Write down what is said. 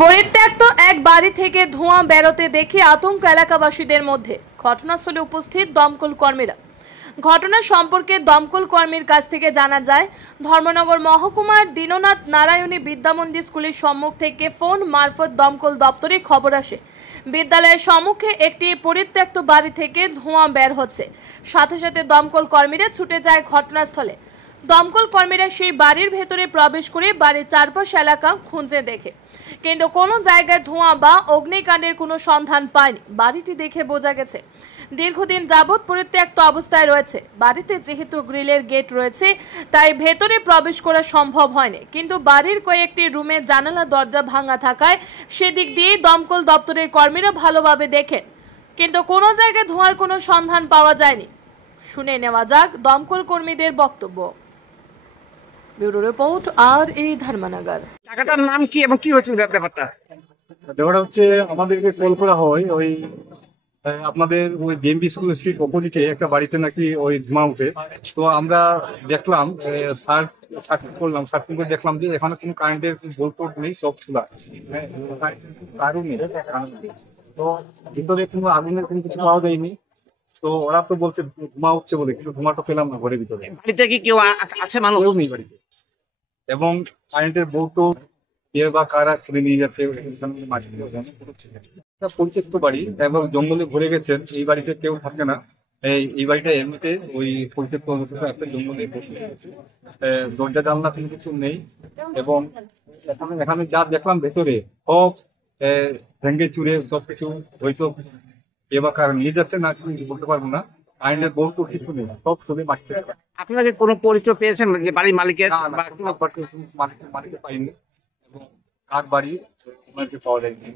পরিত্যক্ত এক বাড়ি থেকে ধোঁয়া বেরোতে দেখে আতঙ্ক এলাকাবাসীদের মধ্যে। ঘটনাস্থলে উপস্থিত দমকল কর্মীরা। ঘটনা সম্পর্কে দমকল কর্মীর কাছ থেকে জানা যায়, ধর্মনগর মহকুমার দীননাথ নারায়ণী বিদ্যামন্দির স্কুলের সম্মুখ থেকে ফোন মারফত দমকল দপ্তরে খবর আসে বিদ্যালয়ের সম্মুখে একটি পরিত্যক্ত বাড়ি থেকে ধোঁয়া বের হচ্ছে। সাথে সাথে দমকল কর্মীরা ছুটে যায় ঘটনাস্থলে। দমকল কর্মীরা সেই বাড়ির ভেতরে প্রবেশ করে বাড়ির চারপাশ এলাকা খুঁজে দেখে, কিন্তু কোনো জায়গায় ধোঁয়া বা অগ্নিকাণ্ডের কোনো সন্ধান পায়নি। বাড়িটি দেখে বোঝা গেছে দীর্ঘদিন যাবৎ পরিত্যক্ত অবস্থায় রয়েছে। বাড়িতে যেহেতু গ্রিলের গেট রয়েছে, তাই ভেতরে প্রবেশ করা সম্ভব হয়নি, কিন্তু বাড়ির কয়েকটি রুমের জানালা দরজা ভাঙা থাকায় সেদিক দিয়ে দমকল দপ্তরের কর্মীরা ভালোভাবে দেখেন, কিন্তু কোনো জায়গায় ধোঁয়ার কোনো সন্ধান পাওয়া যায়নি। শুনে নেওয়া যাক দমকল কর্মীদের বক্তব্য। ব্যুরো রিপোর্ট আর এই ধর্মনগর। টাকাটার নাম কি এবং কি হয়েছিল ব্যাপারটা? ব্যাপারটা হচ্ছে আমাদেরকে কল করা হয় ওই আপনাদের ওই ডিএমবি স্কুল স্ট্রিট অপোজিটে একটা বাড়িতে নাকি ওই ধোঁয়া উঠে। তো আমরা দেখলাম সার্চিং করলাম, সার্চিং করে দেখলাম যে এখানে কোনো কারেন্টের বোর্ড টোর্ড নেই, সব খোলা, কারণ নেই। তো ভিতরে কোনো আগুনের কোনো কিছু পাওয়া যায়নি। তো ওরা তো বলছে ধোঁয়া উঠছে বলে, কিন্তু ধোঁয়াটা পেলাম না ঘরের ভিতরে। বাড়িতে কি কেউ আছে মানুষ? কেউ নেই বাড়িতে, এবং কারেন্টের বোর্ড টোর্ড কে বা কারা খুলে নিয়ে যাচ্ছে পরিত্যক্ত বাড়ি এবং জঙ্গলে ভরে গেছেন। এই বাড়িতে কেউ থাকে না। এই বাড়িটা এমনিতে ওই পরিত্যক্ত অবস্থা একটা জঙ্গলে বসে গেছে। দরজা জানলা কোনো কিছু নেই, এবং এখানে যা দেখলাম ভেতরে সব ভেঙ্গে চুরে সবকিছু, হয়তো কে বা কারা নিয়ে যাচ্ছে না কিছু বলতে পারবো না। কারেন্টের বোর্ড তো কিছু নেই, সব ছবি মাটিতে। আপনারা কি কোনো পরিচয় পেয়েছেন যে বাড়ির মালিকের? মালিকের পাইনি, এবং কার বাড়ি পাওয়া যায়নি।